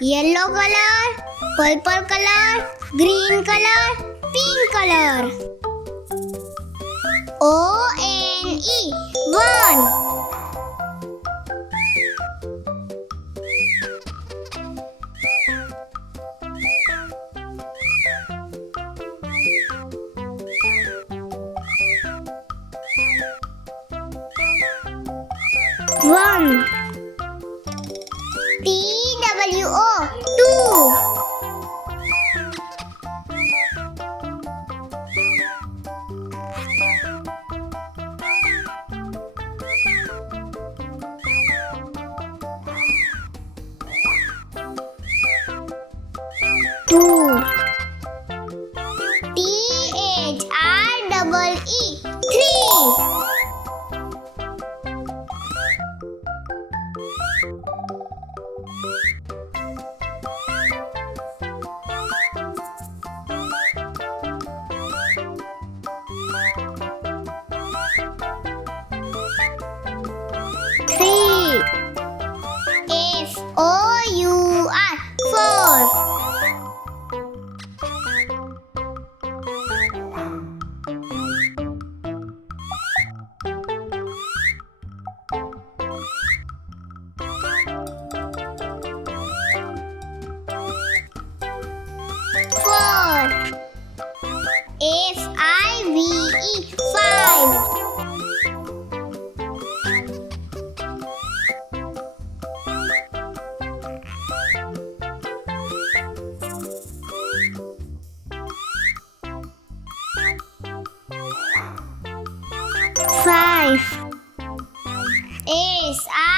yellow color, purple color, green color, pink color. O-N-E, one. One. T-W-O, two. Two. T-H-R-E-E, three. Three. F-O-U-R, four. Four. F-I-V-E, five. Five. S-I